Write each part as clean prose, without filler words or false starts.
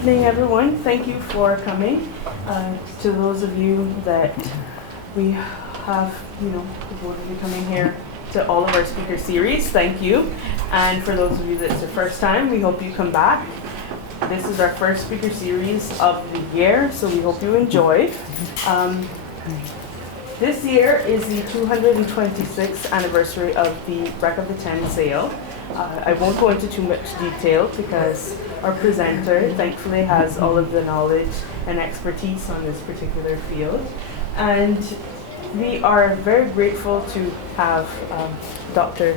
evening, everyone. Thank you for coming. To those of you that we have, who will be coming here to all of our speaker series, thank you. And for those of you that's the first time, we hope you come back. This is our first speaker series of the year, so we hope you enjoy. This year is the 226th anniversary of the Wreck of the Ten sale. I won't go into too much detail because our presenter thankfully has all of the knowledge and expertise on this particular field. And we are very grateful to have Dr.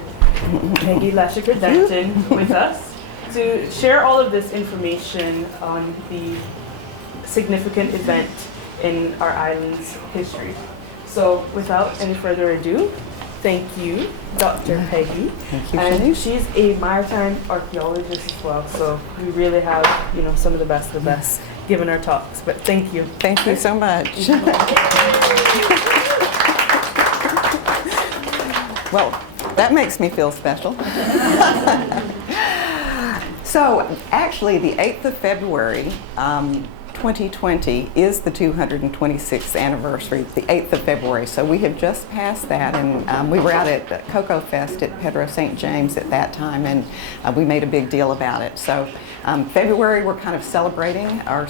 Peggy Leshiker-Denton with us to share all of this information on the significant event in our island's history. So without any further ado, thank you, Dr. Peggy. Thank you, and she's a maritime archaeologist as well, so we really have, some of the best of the best giving our talks. But thank you. Thank you so much. Well, that makes me feel special. So actually, the 8th of February, 2020 is the 226th anniversary, the 8th of February. So we have just passed that, and we were out at Cocoa Fest at Pedro St. James at that time, and we made a big deal about it. So February, we're kind of celebrating, or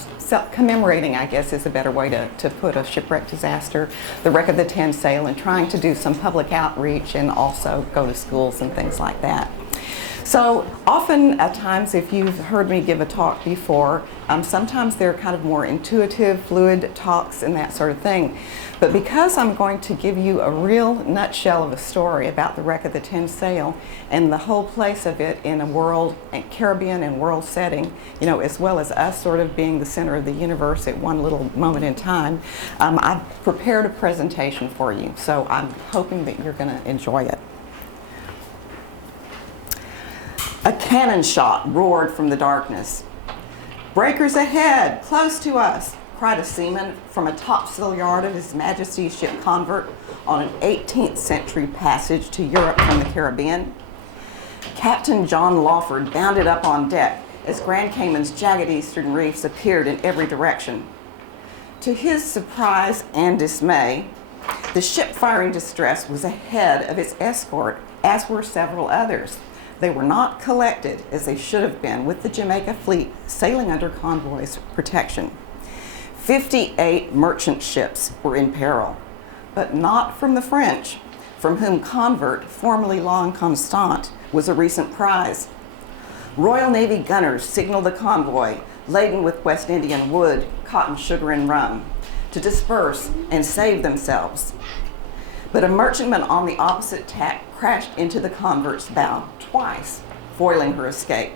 commemorating, I guess is a better way to put a shipwreck disaster, the Wreck of the Ten sale, and trying to do some public outreach and also go to schools and things like that. So often at times, if you've heard me give a talk before, sometimes they're kind of more intuitive, fluid talks and that sort of thing. But because I'm going to give you a real nutshell of a story about the Wreck of the Ten sale and the whole place of it in a world, Caribbean and world setting, as well as us sort of being the center of the universe at one little moment in time, I've prepared a presentation for you. So I'm hoping that you're going to enjoy it. A cannon shot roared from the darkness. "Breakers ahead, close to us," cried a seaman from a topsail yard of His Majesty's ship Convert on an 18th century passage to Europe from the Caribbean. Captain John Lawford bounded up on deck as Grand Cayman's jagged eastern reefs appeared in every direction. To his surprise and dismay, the ship firing distress was ahead of its escort, as were several others. They were not collected as they should have been, with the Jamaica fleet sailing under convoy's protection. 58 merchant ships were in peril, but not from the French, from whom Convert, formerly L'Inconstant, was a recent prize. Royal Navy gunners signaled the convoy, laden with West Indian wood, cotton, sugar, and rum, to disperse and save themselves. But a merchantman on the opposite tack crashed into the Convert's bow twice, foiling her escape.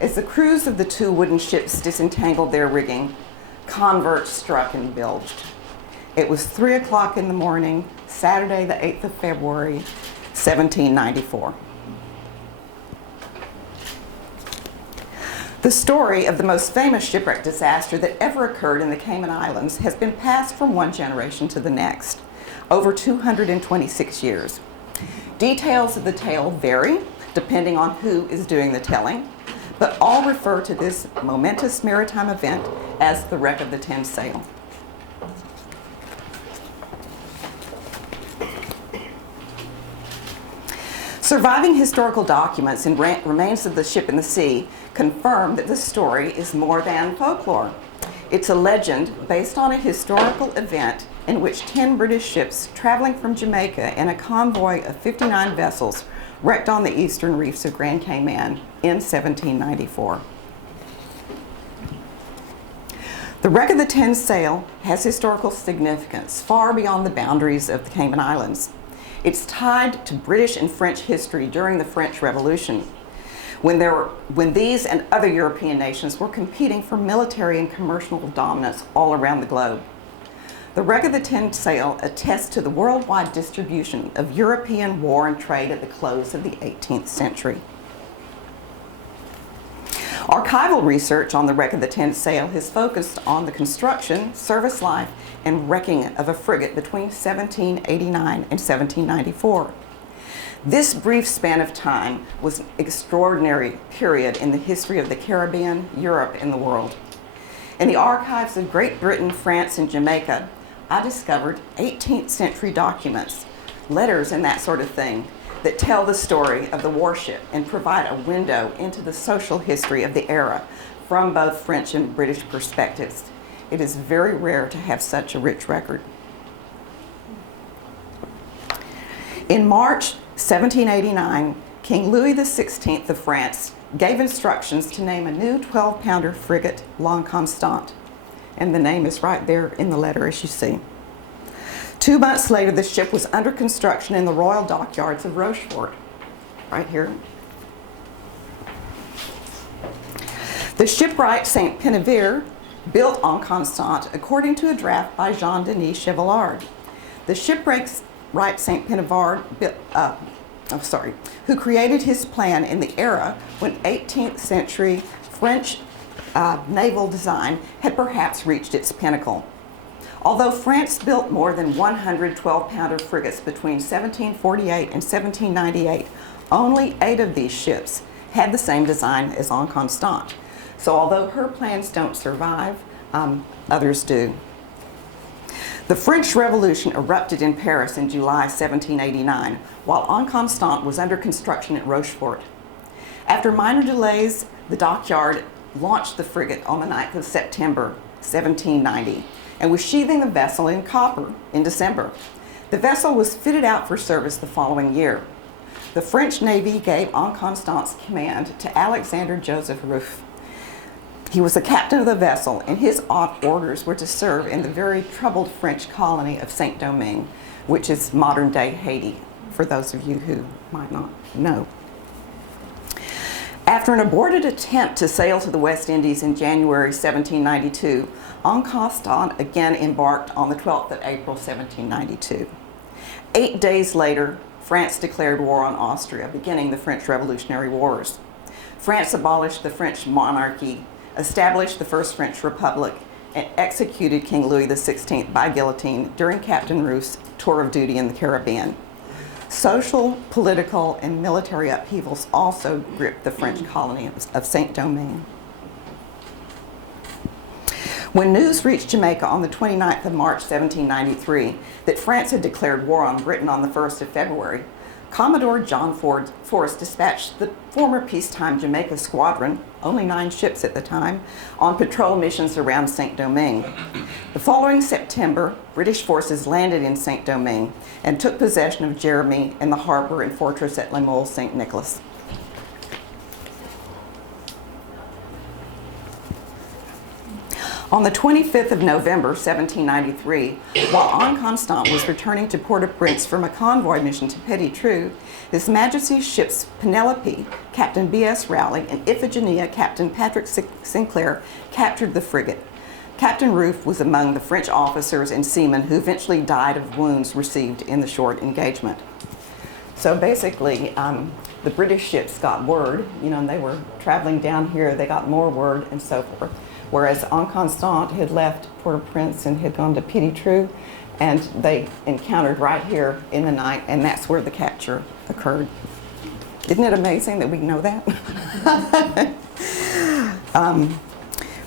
As the crews of the two wooden ships disentangled their rigging, Convert struck and bilged. It was 3 o'clock in the morning, Saturday the 8th of February, 1794. The story of the most famous shipwreck disaster that ever occurred in the Cayman Islands has been passed from one generation to the next, over 226 years. Details of the tale vary depending on who is doing the telling, but all refer to this momentous maritime event as the Wreck of the Ten sale. Surviving historical documents and remains of the ship in the sea confirm that this story is more than folklore. It's a legend based on a historical event in which 10 British ships traveling from Jamaica in a convoy of 59 vessels wrecked on the eastern reefs of Grand Cayman in 1794. The Wreck of the Ten sale has historical significance far beyond the boundaries of the Cayman Islands. It's tied to British and French history during the French Revolution, when these and other European nations were competing for military and commercial dominance all around the globe. The Wreck of the Ten sale attests to the worldwide distribution of European war and trade at the close of the 18th century. Archival research on the Wreck of the Ten sale has focused on the construction, service life, and wrecking of a frigate between 1789 and 1794. This brief span of time was an extraordinary period in the history of the Caribbean, Europe, and the world. In the archives of Great Britain, France, and Jamaica, I discovered 18th century documents, letters and that sort of thing, that tell the story of the warship and provide a window into the social history of the era from both French and British perspectives. It is very rare to have such a rich record. In March 1789, King Louis XVI of France gave instructions to name a new 12-pounder frigate, L'Inconstante, and the name is right there in the letter as you see. 2 months later, the ship was under construction in the Royal Dockyards of Rochefort, right here. The shipwright Saint Pinevere built Inconstante according to a draft by Jean-Denis Chevallard. The shipwright Saint Pinevere, who created his plan in the era when 18th century French naval design had perhaps reached its pinnacle. Although France built more than 100 12-pounder frigates between 1748 and 1798, only 8 of these ships had the same design as Inconstante. So although her plans don't survive, others do. The French Revolution erupted in Paris in July 1789, while Inconstante was under construction at Rochefort. After minor delays, the dockyard launched the frigate on the 9th of September 1790 and was sheathing the vessel in copper in December. The vessel was fitted out for service the following year. The French Navy gave Inconstante's command to Alexander Joseph Ruff. He was the captain of the vessel, and his orders were to serve in the very troubled French colony of Saint-Domingue, which is modern-day Haiti, for those of you who might not know. After an aborted attempt to sail to the West Indies in January 1792, Inconstante again embarked on the 12th of April 1792. 8 days later, France declared war on Austria, beginning the French Revolutionary Wars. France abolished the French monarchy, established the First French Republic, and executed King Louis XVI by guillotine during Captain Ruff's tour of duty in the Caribbean. Social, political, and military upheavals also gripped the French colony of Saint-Domingue. When news reached Jamaica on the 29th of March 1793 that France had declared war on Britain on the 1st of February, Commodore John Forrest dispatched the former peacetime Jamaica Squadron, only 9 ships at the time, on patrol missions around Saint-Domingue. The following September, British forces landed in Saint-Domingue and took possession of Jeremy and the harbor and fortress at Les Moles St. Nicholas. On the 25th of November, 1793, while Inconstante was returning to Port-au-Prince from a convoy mission to Petit-Trou, His Majesty's ships Penelope, Captain B.S. Rowley, and Iphigenia, Captain Patrick Sinclair, captured the frigate. Captain Ruff was among the French officers and seamen who eventually died of wounds received in the short engagement. So basically, the British ships got word, and they were traveling down here, they got more word and so forth. Whereas Inconstante had left Port-au-Prince and had gone to Petit-Trou, and they encountered right here in the night, and that's where the capture occurred. Isn't it amazing that we know that?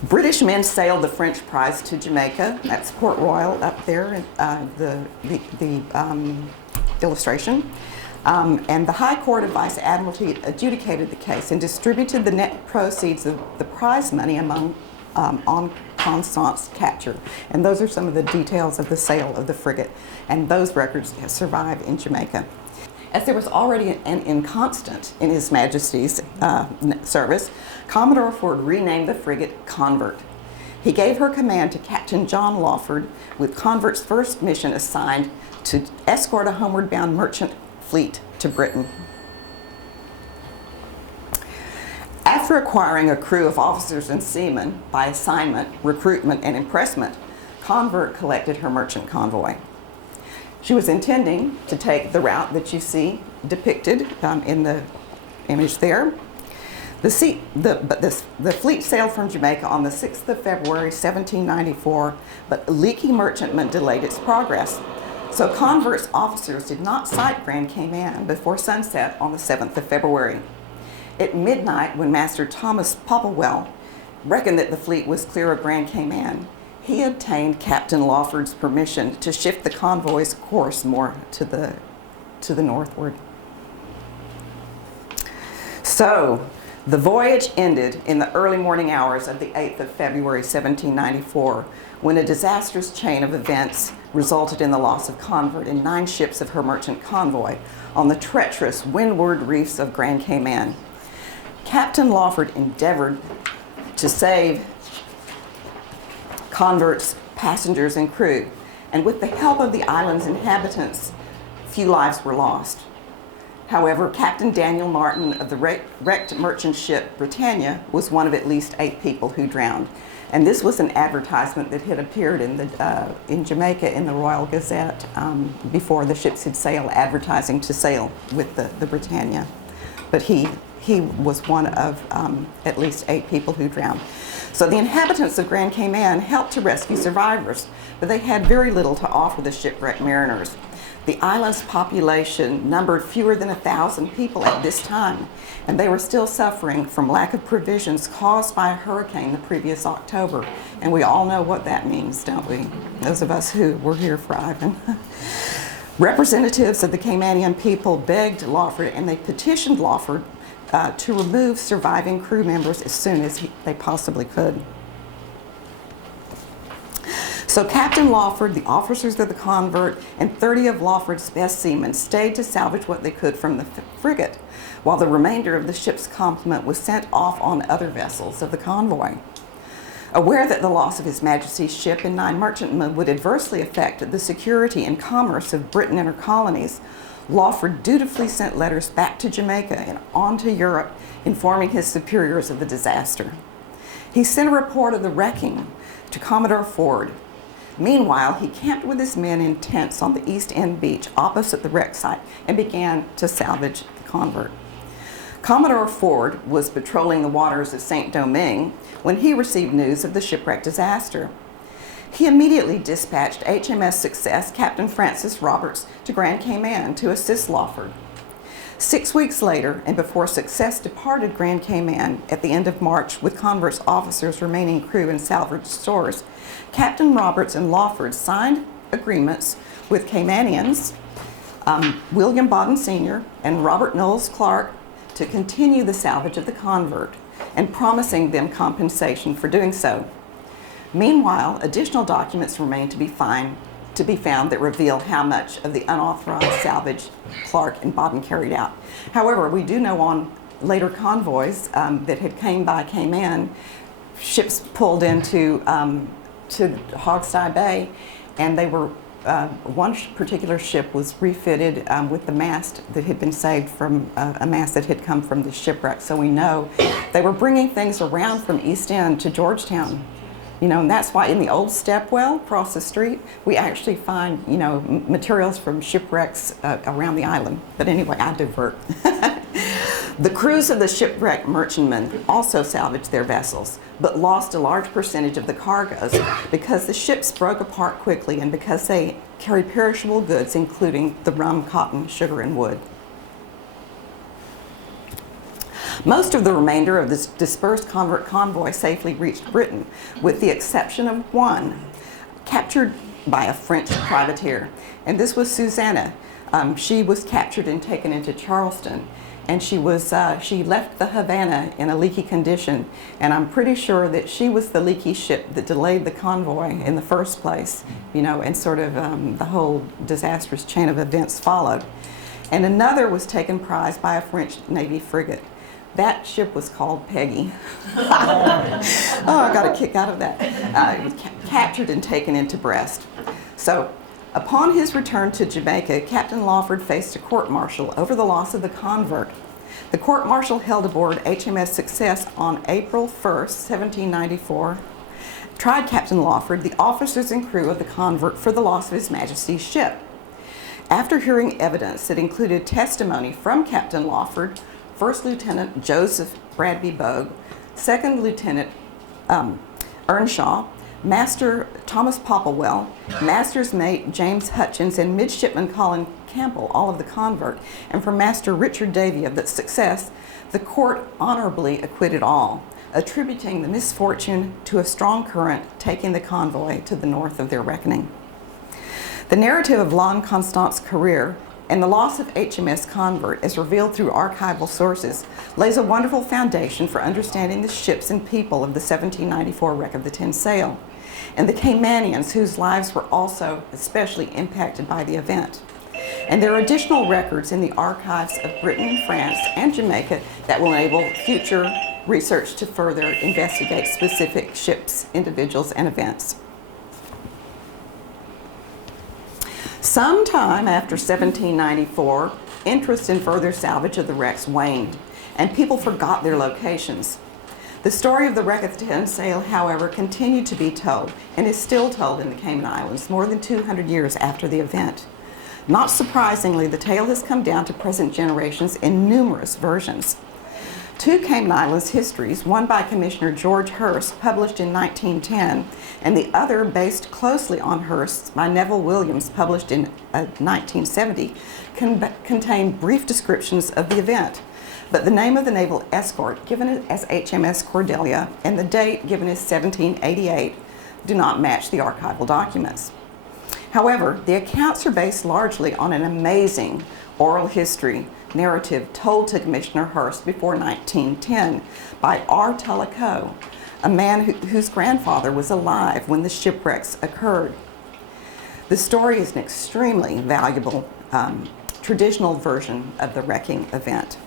British men sailed the French prize to Jamaica. That's Port Royal up there, the illustration. And the High Court of Vice Admiralty adjudicated the case and distributed the net proceeds of the prize money among Inconstante's capture. And those are some of the details of the sale of the frigate. And those records have survived in Jamaica. As there was already an inconstant in His Majesty's service, Commodore Ford renamed the frigate Convert. He gave her command to Captain John Lawford, with Convert's first mission assigned to escort a homeward-bound merchant fleet to Britain. After acquiring a crew of officers and seamen by assignment, recruitment, and impressment, Convert collected her merchant convoy. She was intending to take the route that you see depicted in the image there. The fleet sailed from Jamaica on the 6th of February, 1794, but a leaky merchantman delayed its progress. So Convert's officers did not sight Grand Cayman before sunset on the 7th of February. At midnight, when Master Thomas Popplewell reckoned that the fleet was clear of Grand Cayman, he obtained Captain Lawford's permission to shift the convoy's course more to the northward. So, the voyage ended in the early morning hours of the 8th of February, 1794, when a disastrous chain of events resulted in the loss of Convert and 9 ships of her merchant convoy on the treacherous windward reefs of Grand Cayman. Captain Lawford endeavored to save Convert's passengers and crew, and with the help of the island's inhabitants, few lives were lost. However, Captain Daniel Martin of the wrecked merchant ship Britannia was one of at least 8 people who drowned. And this was an advertisement that had appeared in Jamaica in the Royal Gazette before the ships had sailed, advertising to sail with the Britannia. But he was one of at least 8 people who drowned. So the inhabitants of Grand Cayman helped to rescue survivors, but they had very little to offer the shipwrecked mariners. The island's population numbered fewer than 1,000 people at this time, and they were still suffering from lack of provisions caused by a hurricane the previous October. And we all know what that means, don't we? Those of us who were here for Ivan. Representatives of the Caymanian people begged Lawford, and they petitioned Lawford to remove surviving crew members as soon as they possibly could. So Captain Lawford, the officers of the Convert, and 30 of Lawford's best seamen stayed to salvage what they could from the frigate, while the remainder of the ship's complement was sent off on other vessels of the convoy. Aware that the loss of His Majesty's ship and 9 merchantmen would adversely affect the security and commerce of Britain and her colonies, Lawford dutifully sent letters back to Jamaica and on to Europe, informing his superiors of the disaster. He sent a report of the wrecking to Commodore Ford. Meanwhile, he camped with his men in tents on the East End beach opposite the wreck site and began to salvage the Convert. Commodore Ford was patrolling the waters of St. Domingue when he received news of the shipwreck disaster. He immediately dispatched HMS Success Captain Francis Roberts to Grand Cayman to assist Lawford. 6 weeks later, and before Success departed Grand Cayman at the end of March with Convert's officers, remaining crew, and salvaged stores, Captain Roberts and Lawford signed agreements with Caymanians, William Bodden Sr. and Robert Knowles Clark, to continue the salvage of the Convert, and promising them compensation for doing so. Meanwhile, additional documents remain to be found that reveal how much of the unauthorized salvage Clark and Bodden carried out. However, we do know on later convoys that had came by Cayman, ships pulled into to Hogseye Bay, and they were one particular ship was refitted with the mast that had been saved from a mast that had come from the shipwreck. So we know they were bringing things around from East End to Georgetown. You know, and that's why in the old stepwell across the street, we actually find, you know, materials from shipwrecks around the island. But anyway, I divert. The crews of the shipwrecked merchantmen also salvaged their vessels, but lost a large percentage of the cargoes because the ships broke apart quickly and because they carried perishable goods, including the rum, cotton, sugar, and wood. Most of the remainder of this dispersed convert convoy safely reached Britain, with the exception of one, captured by a French privateer. And this was Susanna. She was captured and taken into Charleston. And she left the Havana in a leaky condition. And I'm pretty sure that she was the leaky ship that delayed the convoy in the first place, you know, and sort of the whole disastrous chain of events followed. And another was taken prize by a French Navy frigate. That ship was called Peggy. Oh, I got a kick out of that. It was captured and taken into Brest. So, upon his return to Jamaica, Captain Lawford faced a court-martial over the loss of the Convert. The court-martial held aboard HMS Success on April 1st, 1794, tried Captain Lawford, the officers and crew of the Convert, for the loss of His Majesty's ship. After hearing evidence that included testimony from Captain Lawford, First Lieutenant Joseph Bradby Bogue, Second Lieutenant Earnshaw, Master Thomas Popplewell, Master's mate James Hutchins, and Midshipman Colin Campbell, all of the convert. And for Master Richard Davy of the success, the court honorably acquitted all, attributing the misfortune to a strong current taking the convoy to the north of their reckoning. The narrative of L'Anne Constance's career and the loss of HMS Convert, as revealed through archival sources, lays a wonderful foundation for understanding the ships and people of the 1794 wreck of the Tin Sail, and the Caymanians whose lives were also especially impacted by the event. And there are additional records in the archives of Britain, France, and Jamaica that will enable future research to further investigate specific ships, individuals, and events. Sometime after 1794, interest in further salvage of the wrecks waned, and people forgot their locations. The story of the wreck of the Tin Sail, however, continued to be told, and is still told in the Cayman Islands more than 200 years after the event. Not surprisingly, the tale has come down to present generations in numerous versions. Two Cayman Islands histories, one by Commissioner George Hurst, published in 1910, and the other, based closely on Hurst's, by Neville Williams, published in 1970, contain brief descriptions of the event. But the name of the naval escort, given as HMS Cordelia, and the date, given as 1788, do not match the archival documents. However, the accounts are based largely on an amazing oral history narrative told to Commissioner Hurst before 1910 by R. Tullico, a man whose grandfather was alive when the shipwrecks occurred. The story is an extremely valuable traditional version of the wrecking event.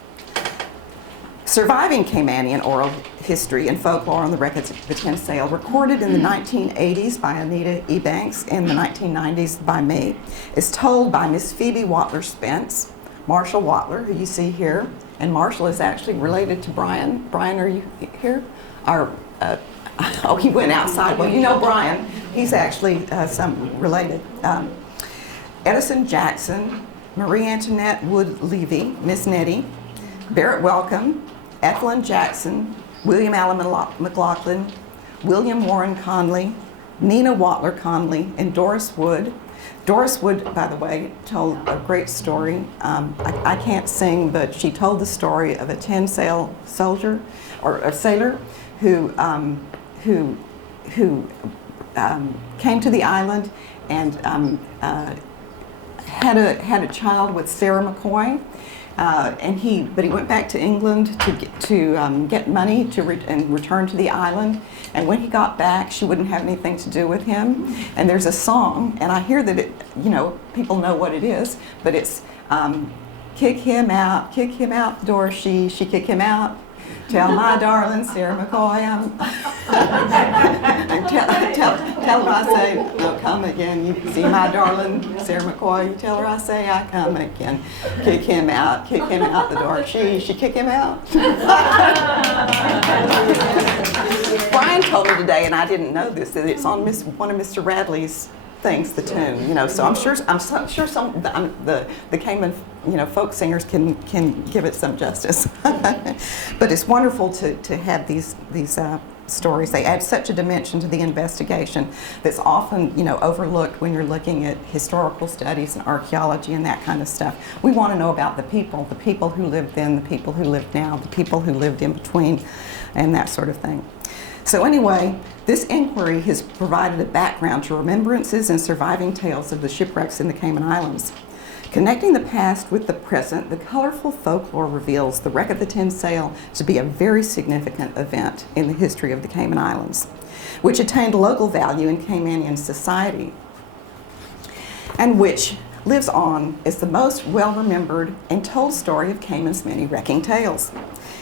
Surviving Caymanian oral history and folklore on the wreck of the Tin Sail, recorded in the 1980s by Anita E. Banks and the 1990s by me, is told by Miss Phoebe Watler Spence, Marshall Watler, who you see here, and Marshall is actually related to Brian. Brian, are you here? Oh, he went outside. Well, you know Brian. He's actually some related. Edison Jackson, Marie Antoinette Wood Levy, Miss Nettie, Barrett Welcome, Ethelyn Jackson, William Allen McLaughlin, William Warren Conley, Nina Watler Conley, and Doris Wood. Doris Wood, by the way, told a great story. I can't sing, but she told the story of a tin sail soldier or a sailor who came to the island and had a child with Sarah McCoy. But he went back to England to get money and return to the island. And when he got back, she wouldn't have anything to do with him. And there's a song, and I hear that people know what it is, but it's kick him out, Doris, she kick him out. Tell my darling Sarah McCoy, tell her I say, I'll come again. You see my darling Sarah McCoy, you tell her I say I come again. Kick him out the door. She kick him out. Brian told me today, and I didn't know this, that it's on one of Mr. Radley's things, the tune. So I'm sure some the Cayman folk singers can give it some justice. But it's wonderful to have these stories. They add such a dimension to the investigation that's often overlooked when you're looking at historical studies and archaeology and that kind of stuff. We want to know about the people who lived then, the people who live now, the people who lived in between, and that sort of thing. So anyway, this inquiry has provided a background to remembrances and surviving tales of the shipwrecks in the Cayman Islands. Connecting the past with the present, the colorful folklore reveals the wreck of the Tin Sail to be a very significant event in the history of the Cayman Islands, which attained local value in Caymanian society, and which lives on as the most well-remembered and told story of Cayman's many wrecking tales.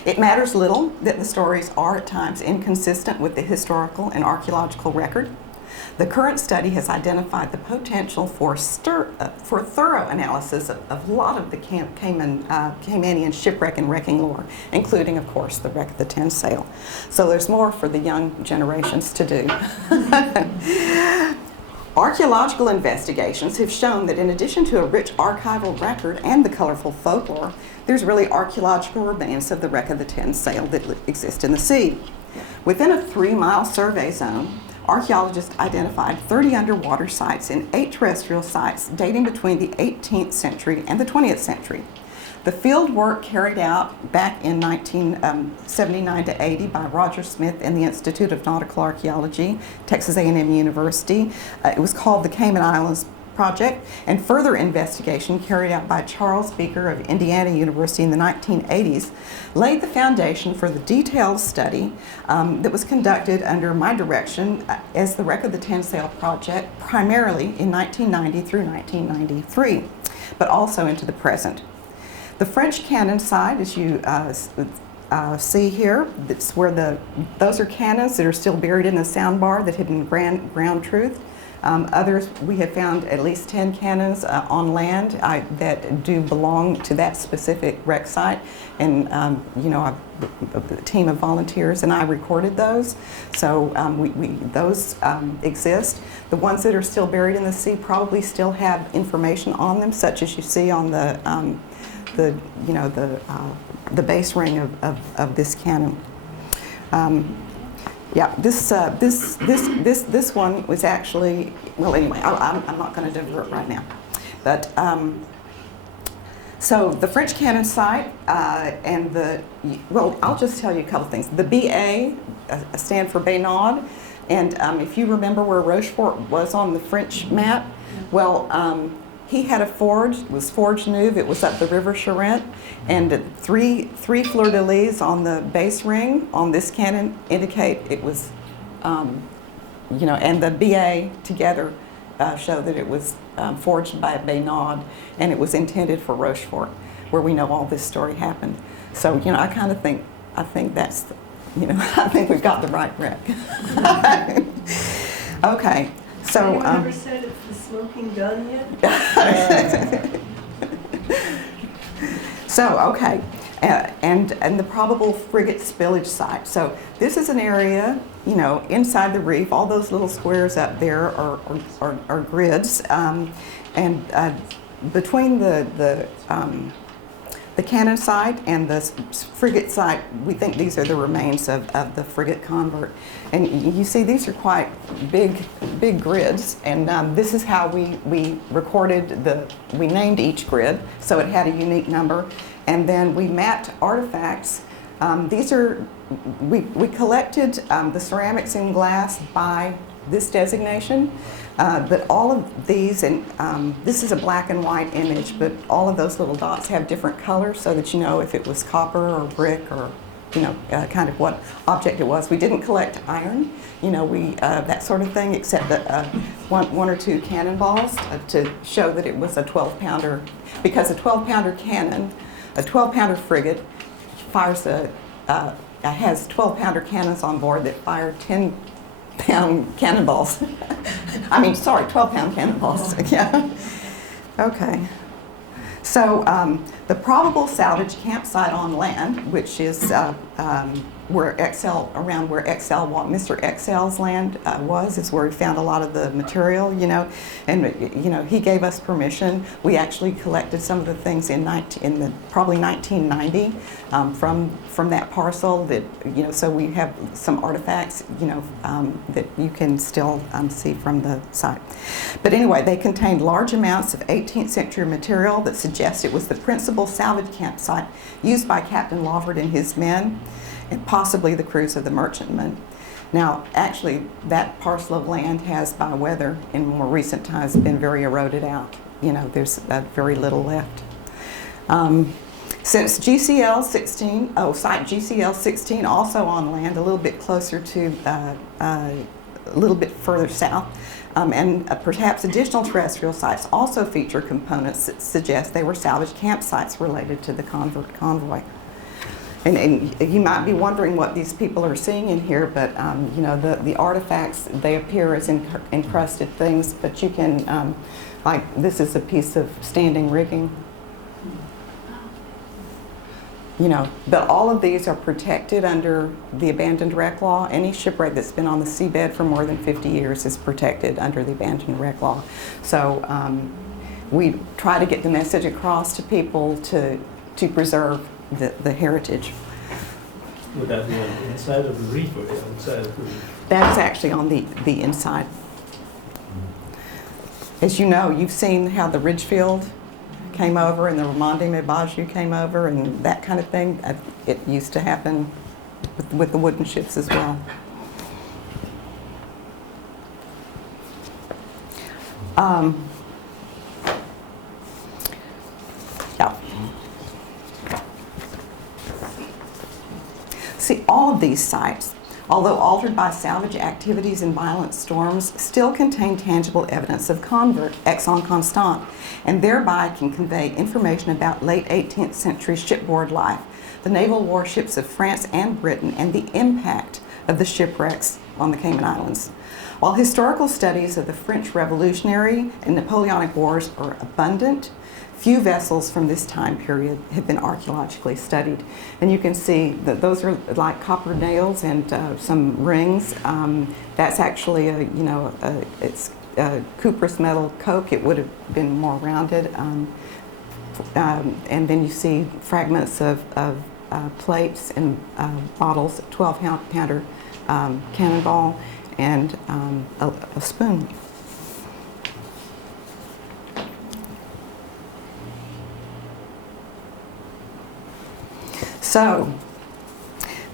It matters little that the stories are at times inconsistent with the historical and archaeological record. The current study has identified the potential for thorough analysis of a lot of the Caymanian shipwreck and wrecking lore, including, of course, the wreck of the Tin Sail. So there's more for the young generations to do. Archaeological investigations have shown that in addition to a rich archival record and the colorful folklore, there's really archaeological remains of the wreck of the Tin Sail that exist in the sea. Within a 3-mile survey zone, archaeologists identified 30 underwater sites and 8 terrestrial sites dating between the 18th century and the 20th century. The field work carried out back in 1979 to 80 by Roger Smith and the Institute of Nautical Archaeology, Texas A&M University. It was called the Cayman Islands Project, and further investigation carried out by Charles Beaker of Indiana University in the 1980s laid the foundation for the detailed study that was conducted under my direction as the Wreck of the Ten Sail Project, primarily in 1990 through 1993, but also into the present. The French cannon site, as you see here, that's where those are cannons that are still buried in the sandbar that had been ground truthed. Others, we have found at least 10 cannons on land that do belong to that specific wreck site. And, a team of volunteers and I recorded those. So those exist. The ones that are still buried in the sea probably still have information on them, such as you see on the base ring of this cannon. Yeah, this one was actually, well, anyway, I'm not going to divert right now. But so the French cannon site I'll just tell you a couple things. The BA stand for Baynard, and if you remember where Rochefort was on the French map, well, he had a forge, it was Forge Neuve, it was up the River Charente, and three fleur-de-lis on the base ring on this cannon indicate it was, and the BA together show that it was forged by Baynard, and it was intended for Rochefort, where we know all this story happened. So, I kind of think, I think we've got the right wreck. Okay. So, anyone ever said it's the smoking gun yet? So, okay, and the probable frigate spillage site. So this is an area, inside the reef. All those little squares up there are grids, and between the cannon site and the frigate site, we think these are the remains of the frigate convert. And you see these are quite big grids, and this is how we recorded we named each grid, so it had a unique number, and then we mapped artifacts. We collected the ceramics and glass by this designation, but all of these, and this is a black and white image, but all of those little dots have different colors so that you know if it was copper or brick or kind of what object it was. We didn't collect iron, that sort of thing, except that one or two cannonballs to show that it was a 12-pounder, because a 12-pounder cannon, a 12-pounder frigate fires has 12-pounder cannons on board that fire 10-pound cannonballs. 12-pound cannonballs. Yeah. Okay. So the probable salvage campsite on land, which is where Mr. XL's land was, is where he found a lot of the material, and he gave us permission. We actually collected some of the things in probably 1990 from that parcel that, so we have some artifacts, that you can still see from the site. But anyway, they contained large amounts of 18th century material that suggests it was the principal salvage campsite used by Captain Lawford and his men, and possibly the crews of the merchantmen. Now, actually, that parcel of land has, by weather in more recent times, been very eroded out. There's very little left. Since GCL 16, site GCL 16, also on land, a little bit closer to, a little bit further south, and perhaps additional terrestrial sites also feature components that suggest they were salvage campsites related to the convert convoy. And you might be wondering what these people are seeing in here, but the artifacts, they appear as encrusted things, but you can, like this is a piece of standing rigging. But all of these are protected under the abandoned wreck law. Any shipwreck that's been on the seabed for more than 50 years is protected under the abandoned wreck law. So we try to get the message across to people to preserve the heritage. Would that be on the inside of the reef or the outside of the reef? That's actually on the inside. As you know, you've seen how the Ridgefield came over and the Ramondi Mebaju came over and that kind of thing. It used to happen with the wooden ships as well. Yeah. See, all of these sites, although altered by salvage activities and violent storms, still contain tangible evidence of convert, Exxon Constant, and thereby can convey information about late 18th century shipboard life, the naval warships of France and Britain, and the impact of the shipwrecks on the Cayman Islands. While historical studies of the French Revolutionary and Napoleonic Wars are abundant, few vessels from this time period have been archaeologically studied. And you can see that those are like copper nails and some rings. That's actually it's cuprous metal coke. It would have been more rounded. And then you see fragments of plates and bottles, 12-pounder cannonball, and a spoon. So,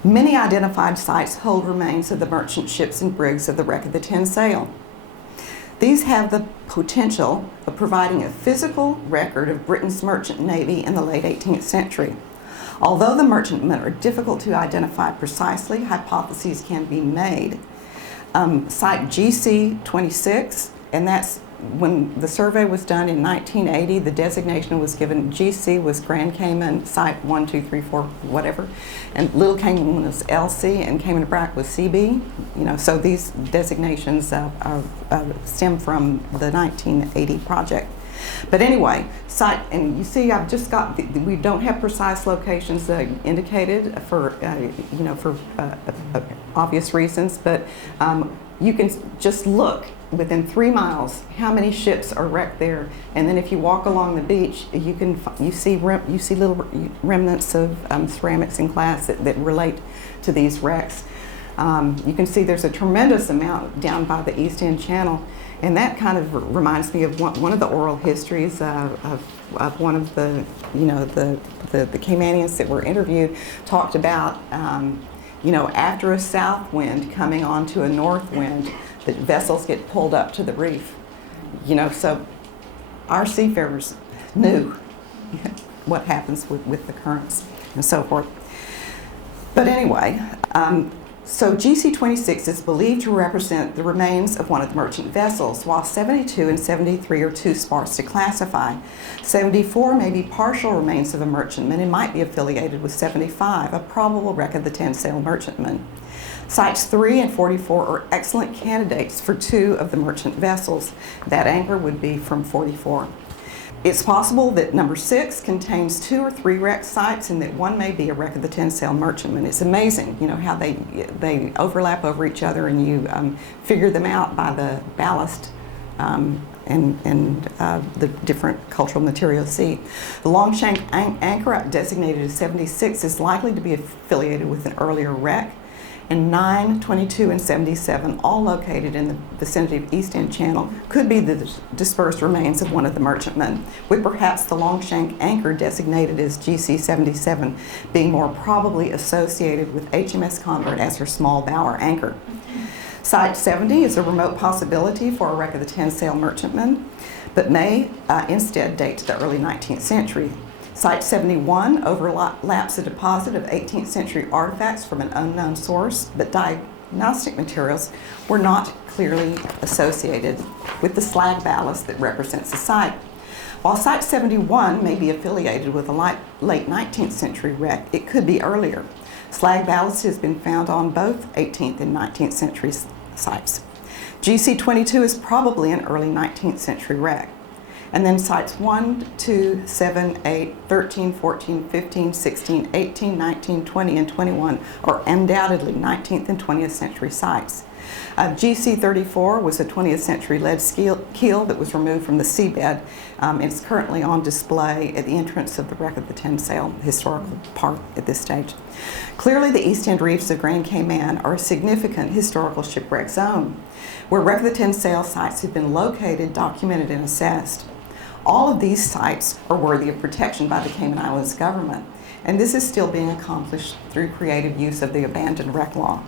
many identified sites hold remains of the merchant ships and brigs of the wreck of the Ten Sail. These have the potential of providing a physical record of Britain's merchant navy in the late 18th century. Although the merchantmen are difficult to identify precisely, hypotheses can be made. Site GC26, and that's when the survey was done in 1980, the designation was given. GC was Grand Cayman, site 1, 2, 3, 4, whatever, and Little Cayman was LC, and Cayman Brac was CB. So these designations stem from the 1980 project. But anyway, site, and you see, I've just got. We don't have precise locations indicated for obvious reasons, but you can just look within 3 miles how many ships are wrecked there, and then if you walk along the beach, you see little remnants of ceramics and glass that relate to these wrecks. You can see there's a tremendous amount down by the East End Channel, and that kind of reminds me of one of the oral histories of one of the Caymanians that were interviewed talked about after a south wind coming onto a north wind, that vessels get pulled up to the reef. So our seafarers knew what happens with the currents and so forth. But anyway, so GC26 is believed to represent the remains of one of the merchant vessels, while 72 and 73 are too sparse to classify. 74 may be partial remains of a merchantman and might be affiliated with 75, a probable wreck of the Ten Sail merchantman. Sites 3 and 44 are excellent candidates for 2 of the merchant vessels. That anchor would be from 44. It's possible that number 6 contains 2 or 3 wreck sites and that one may be a wreck of the Ten Sail merchantman. It's amazing, how they overlap over each other, and you figure them out by the ballast and the different cultural materials see. The Longshank anchor, designated as 76, is likely to be affiliated with an earlier wreck. And 9, 22, and 77, all located in the vicinity of East End Channel, could be the dispersed remains of one of the merchantmen, with perhaps the Longshank anchor, designated as GC77, being more probably associated with HMS Convert as her small bower anchor. Site 70 is a remote possibility for a wreck of the Ten Sail merchantman, but may instead date to the early 19th century. Site 71 overlaps a deposit of 18th century artifacts from an unknown source, but diagnostic materials were not clearly associated with the slag ballast that represents the site. While Site 71 may be affiliated with a late 19th century wreck, it could be earlier. Slag ballast has been found on both 18th and 19th century sites. GC22 is probably an early 19th century wreck. And then sites 1, 2, 7, 8, 13, 14, 15, 16, 18, 19, 20, and 21 are undoubtedly 19th and 20th century sites. GC-34 was a 20th century lead keel that was removed from the seabed. It's currently on display at the entrance of the Wreck of the Tin Sail Historical Park at this stage. Clearly, the East End reefs of Grand Cayman are a significant historical shipwreck zone, where Wreck of the Tin Sail sites have been located, documented, and assessed. All of these sites are worthy of protection by the Cayman Islands government, and this is still being accomplished through creative use of the abandoned wreck law.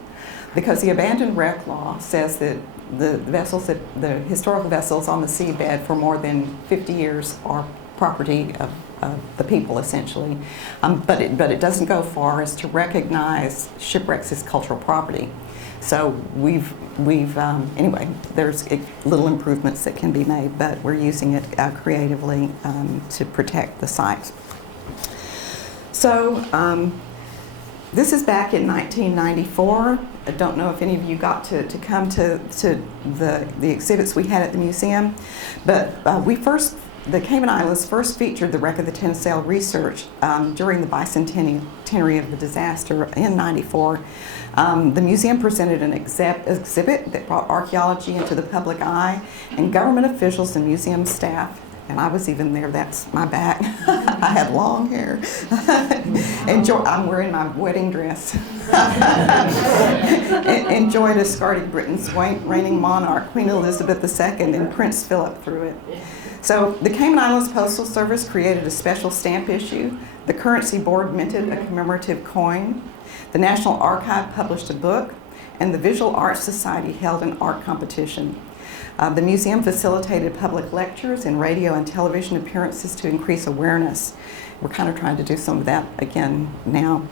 Because the abandoned wreck law says that the historical vessels on the seabed for more than 50 years are property of the people, essentially. But it doesn't go far as to recognize shipwrecks as cultural property. So anyway, there's little improvements that can be made, but we're using it creatively to protect the sites. So this is back in 1994. I don't know if any of you got to come to the exhibits we had at the museum, but the Cayman Islands first featured the Wreck of the Tin Sail research during the bicentenary of the disaster in '94. The museum presented an exhibit that brought archaeology into the public eye, and government officials and museum staff, and I was even there, that's my back. I had long hair. I'm wearing my wedding dress. Enjoyed escorting Britain's reigning monarch, Queen Elizabeth II, and Prince Philip through it. So the Cayman Islands Postal Service created a special stamp issue. The Currency Board minted a commemorative coin. The National Archive published a book, and the Visual Arts Society held an art competition. The museum facilitated public lectures and radio and television appearances to increase awareness. We're kind of trying to do some of that again now.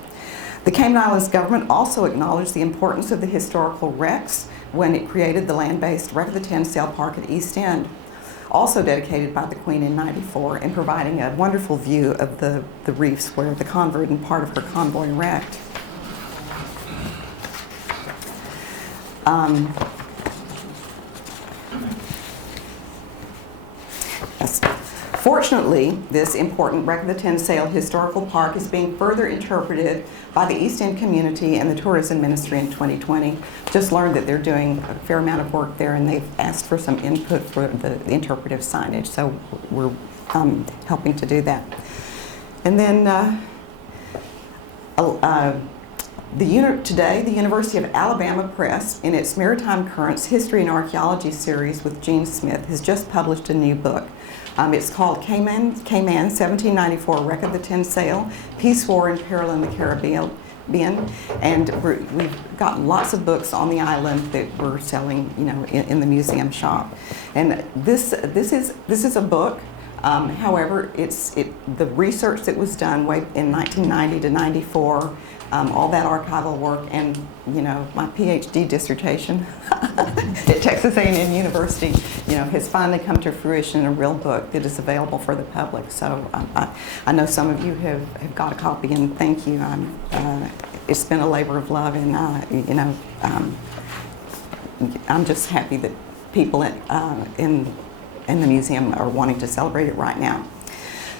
The Cayman Islands government also acknowledged the importance of the historical wrecks when it created the land-based Wreck of the Tin Sail Park at East End, also dedicated by the Queen in '94 and providing a wonderful view of the reefs where the Convert and part of her convoy wrecked. Yes. Fortunately, this important Wreck of the Tin Sail Historical Park is being further interpreted by the East End community and the Tourism Ministry in 2020. Just learned that they're doing a fair amount of work there, and they've asked for some input for the interpretive signage, so we're helping to do that. And then today, the University of Alabama Press, in its Maritime Currents History and Archaeology series with Gene Smith, has just published a new book. It's called Cayman, 1794, Wreck of the Tin Sail, Peace, War, and Peril in the Caribbean. And we've gotten lots of books on the island that we're selling, in the museum shop. And this is a book. However, the research that was done way in 1990 to '94, all that archival work, and my PhD dissertation at Texas A&M University, has finally come to fruition in a real book that is available for the public. So I know some of you have got a copy, and thank you. It's been a labor of love, and I'm just happy that people in the museum are wanting to celebrate it right now.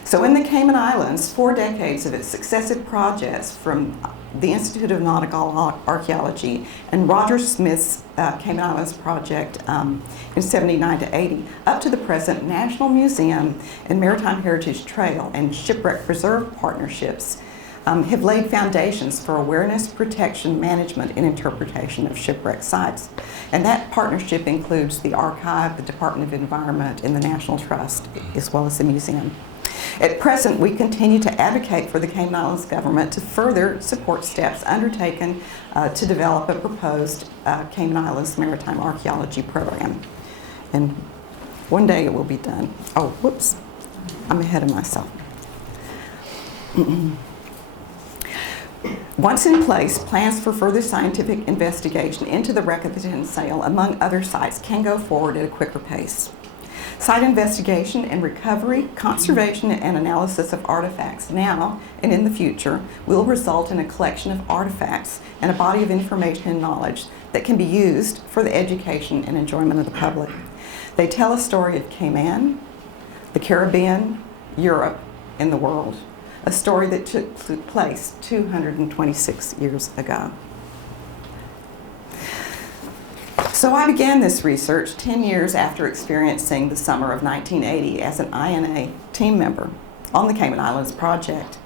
So in the Cayman Islands, 4 decades of its successive projects from the Institute of Nautical Archaeology and Roger Smith's Cayman Islands project in '79 to '80, up to the present National Museum and Maritime Heritage Trail and Shipwreck Preserve partnerships have laid foundations for awareness, protection, management, and interpretation of shipwreck sites. And that partnership includes the Archive, the Department of Environment, and the National Trust, as well as the museum. At present, we continue to advocate for the Cayman Islands government to further support steps undertaken to develop a proposed Cayman Islands Maritime Archaeology program. And one day it will be done. Oh, whoops, I'm ahead of myself. Once in place, plans for further scientific investigation into the Wreck of the Tin Sail, among other sites, can go forward at a quicker pace. Site investigation and recovery, conservation, and analysis of artifacts now and in the future will result in a collection of artifacts and a body of information and knowledge that can be used for the education and enjoyment of the public. They tell a story of Cayman, the Caribbean, Europe, and the world. A story that took place 226 years ago. So I began this research 10 years after experiencing the summer of 1980 as an INA team member on the Cayman Islands project.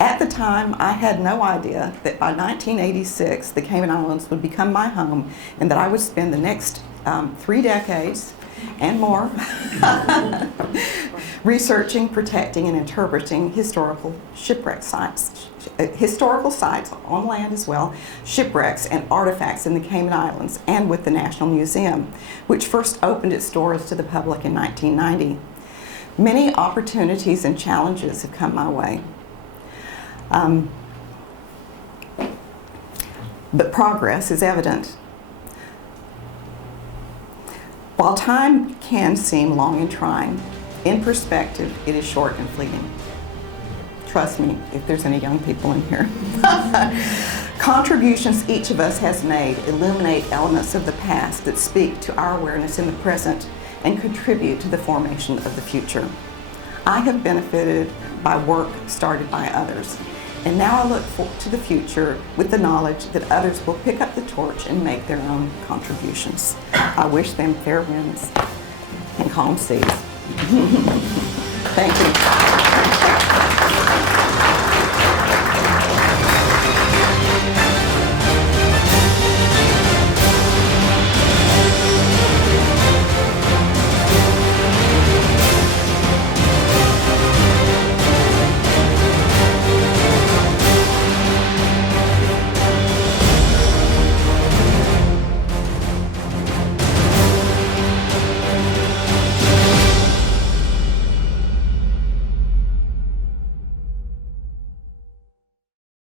At the time, I had no idea that by 1986, the Cayman Islands would become my home and that I would spend the next 3 decades and more researching, protecting, and interpreting historical shipwreck sites, historical sites on land as well, shipwrecks and artifacts in the Cayman Islands and with the National Museum, which first opened its doors to the public in 1990. Many opportunities and challenges have come my way. But progress is evident. While time can seem long and trying, in perspective, it is short and fleeting. Trust me, if there's any young people in here. Contributions each of us has made illuminate elements of the past that speak to our awareness in the present and contribute to the formation of the future. I have benefited by work started by others, and now I look to the future with the knowledge that others will pick up the torch and make their own contributions. I wish them fair winds and calm seas. Thank you.